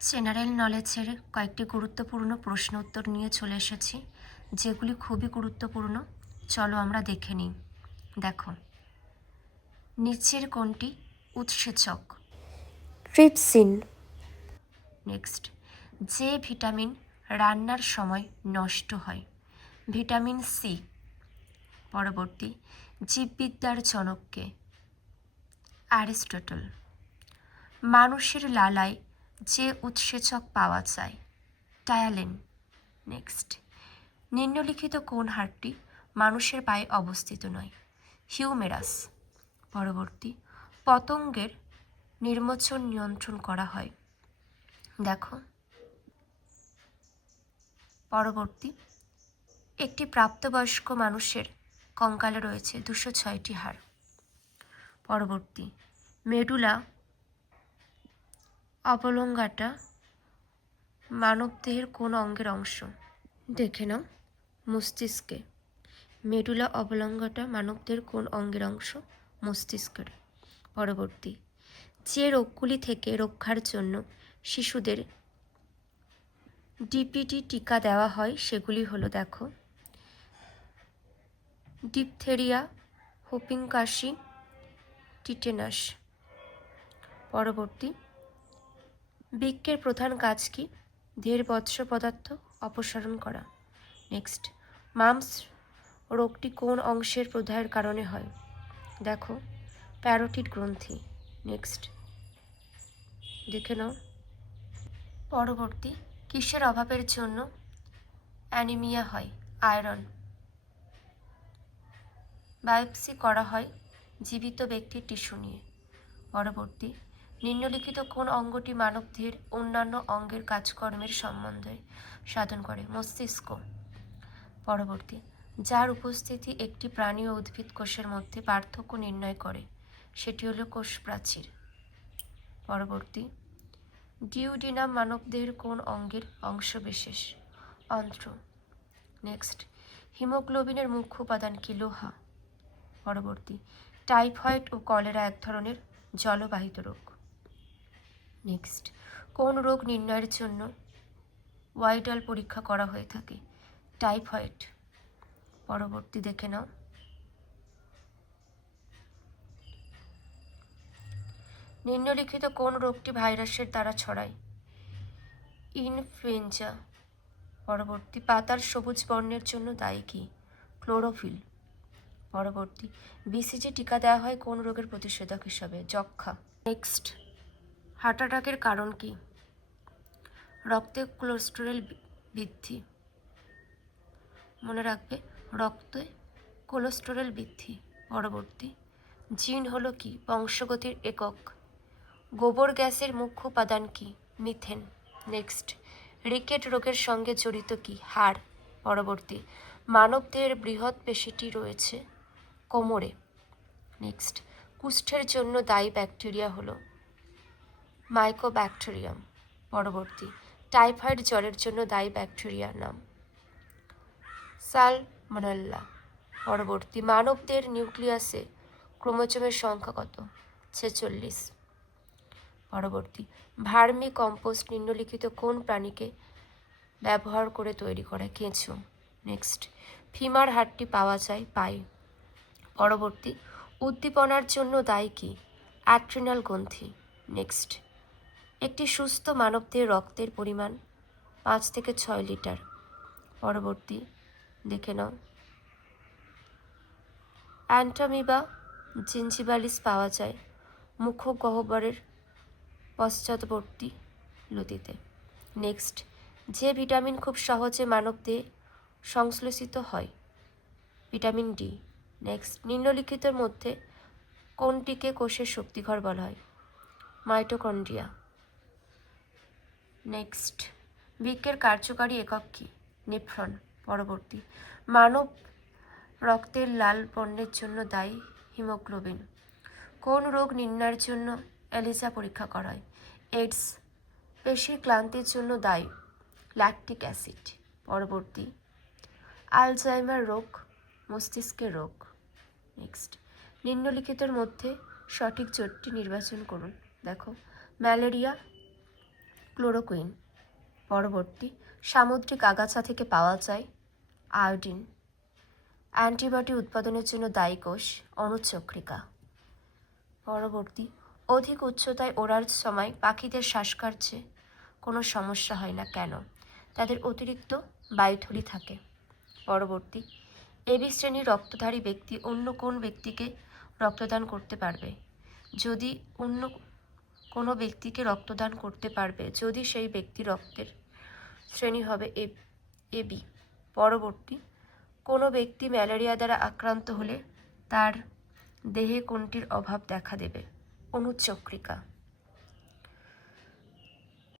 General নলেজের কয়েকটি গুরুত্বপূর্ণ প্রশ্ন উত্তর নিয়ে চলে এসেছি, যেগুলি খুবই গুরুত্বপূর্ণ। চলো আমরা দেখে নিই। দেখো, নিচের কোনটি উৎসেচক? ট্রিপসিন। নেক্সট, যে ভিটামিন রান্নার সময় নষ্ট হয়? Vitamin C. পরবর্তী, জীববিদ্যার জনককে? অ্যারিস্টটল। মানুষের লালায় যে উৎসেচক পাওয়া যায়? টায়ালিন। নেক্সট, নিম্নলিখিত কোন হাড়টি মানুষের পায়ে অবস্থিত নয়? হিউমেরাস। পরবর্তী, পতঙ্গের নির্মোচন নিয়ন্ত্রণ করা হয়? দেখো, পরবর্তী, একটি প্রাপ্তবয়স্ক মানুষের কঙ্কালে রয়েছে 206টি হাড়। পরবর্তী, মেডুলা অবলঙ্গাটা মানবদেহের কোন অঙ্গের অংশ? দেখে নাও, মস্তিষ্কে। মেডুলা অবলঙ্গাটা মানবদেহের কোন অঙ্গের অংশ? মস্তিষ্কের। পরবর্তী, যে রোগগুলি থেকে রক্ষার জন্য শিশুদের ডিপিটি টিকা দেওয়া হয় সেগুলি হলো, দেখো, ডিপথেরিয়া, হুপিং কাশি, টিটেনাস। পরবর্তী, বৃক্কের প্রধান কাজ কি? দেহের বর্জ্য পদার্থ অপসারণ করা। নেক্সট, মাম্পস রোগটি কোন অংশের প্রদাহের কারণে হয়? দেখো, প্যারোটিড গ্রন্থি। নেক্সট, দেখে নাও। পরবর্তী, কিসের অভাবের জন্য অ্যানিমিয়া হয়? আয়রন। বায়োপসি করা হয় জীবিত ব্যক্তির টিস্যু নিয়ে। পরবর্তী, নিম্নলিখিত কোন অঙ্গটি মানবদেহের অন্যান্য অঙ্গের কাজকর্মের সম্বন্ধে সাধন করে? মস্তিষ্ক। পরবর্তী, যার উপস্থিতি একটি প্রাণী ও উদ্ভিদ কোষের মধ্যে পার্থক্য নির্ণয় করে সেটি হলো কোষ প্রাচীর। পরবর্তী, ডিউডিনাম মানবদেহের কোন অঙ্গের অংশবিশেষ? অন্ত্র। নেক্সট, হিমোগ্লোবিনের মুখ্য উপাদান কি? লোহা। পরবর্তী, টাইফয়েড ও কলেরা এক ধরনের জলবাহিত রোগ। নেক্সট, কোন রোগ নির্ণয়ের জন্য ওয়াইডাল পরীক্ষা করা হয়ে থাকে? টাইফয়েড। পরবর্তী, দেখে নাও। নিম্নলিখিত কোন রোগটি ভাইরাসের দ্বারা ছড়ায়? ইনফ্লুয়েঞ্জা। পরবর্তী, পাতার সবুজ বর্ণের জন্য দায়ী কি? ক্লোরোফিল। পরবর্তী, বিসিজি টিকা দেওয়া হয় কোন রোগের প্রতিষেধক হিসাবে? যক্ষ্মা। নেক্সট, হার্ট অ্যাটাকের কারণ কি? রক্তে কোলেস্টেরল বৃদ্ধি। মনে রাখবে, রক্তে কোলেস্টেরল বৃদ্ধি। পরবর্তী, জিন হলো কি? বংশগতির একক। গোবর গ্যাসের মুখ্য উপাদান কি? মিথেন। নেক্সট, রিকেট রোগের সঙ্গে জড়িত কি? হাড়। পরবর্তী, মানবদেহের বৃহৎ পেশিটি রয়েছে কোমরে। নেক্সট, কুষ্ঠের জন্য দায়ী ব্যাকটেরিয়া হলো মাইকোব্যাকটেরিয়াম। পরবর্তী, টাইফয়েড জ্বরের জন্য দায়ী ব্যাকটেরিয়ার নাম সালমোনেলা। পরবর্তী, মানবদেহের নিউক্লিয়াসে ক্রোমোজোমের সংখ্যা কত? 46। পরবর্তী, ভার্মি কম্পোস্ট নিম্নলিখিত কোন প্রাণীকে ব্যবহার করে তৈরি করে? কেঁচো। নেক্সট, ফিমার হাড়টি পাওয়া যায় পায়ে। পরবর্তী, উদ্দীপনার জন্য দায়ী কি? অ্যাড্রিনাল গ্রন্থি। নেক্সট, একটি সুস্থ মানবদেহের রক্তের পরিমাণ 5 থেকে 6 লিটার। পরবর্তী, দেখে নাও। অ্যান্টামিবা জিঞ্জিভালিস পাওয়া যায় মুখগহ্বরের পশ্চাৎবর্তী লতিতে। নেক্সট, যে ভিটামিন খুব সহজে মানবদেহে সংশ্লেষিত হয়? Vitamin D. নেক্সট, নিম্নলিখিতের মধ্যে কোনটিকে কোষের শক্তিঘর বলা হয়? মাইটোকন্ড্রিয়া। নেক্সট, বৃক্কের কার্যকারী একক কি? নেফ্রন। পরবর্তী, মানব রক্তের লাল বর্ণের জন্য দায়ী হিমোগ্লোবিন। কোন রোগ নির্ণয়ের জন্য এলিসা পরীক্ষা করা হয়? এইডস। পেশির ক্লান্তির জন্য দায়ী ল্যাকটিক অ্যাসিড। পরবর্তী, আলজাইমার রোগ মস্তিষ্কের রোগ। নেক্সট, নিম্নলিখিতের মধ্যে সঠিক জোটটি নির্বাচন করুন। দেখো, ম্যালেরিয়া, ক্লোরোকুইন। পরবর্তী, সামুদ্রিক আগাছা থেকে পাওয়া যায় আয়োডিন। অ্যান্টিবডি উৎপাদনের জন্য দায়ী কোষ অনুচক্রিকা। পরবর্তী, অধিক উচ্চতায় ওড়ার সময় পাখিদের শ্বাসকার্যে কোনো সমস্যা হয় না কেন? তাদের অতিরিক্ত বায়ুথলি থাকে। পরবর্তী, এবি শ্রেণীর রক্তধারী ব্যক্তি অন্য কোন ব্যক্তিকে রক্তদান করতে পারবে? যদি অন্য কোনো ব্যক্তিকে রক্তদান করতে পারবে যদি সেই ব্যক্তি রক্তের শ্রেণী হবে এবি। পরবর্তী, কোনো ব্যক্তি ম্যালেরিয়া দ্বারা আক্রান্ত হলে তার দেহে কোনটির অভাব দেখা দেবে? অনুচক্রিকা।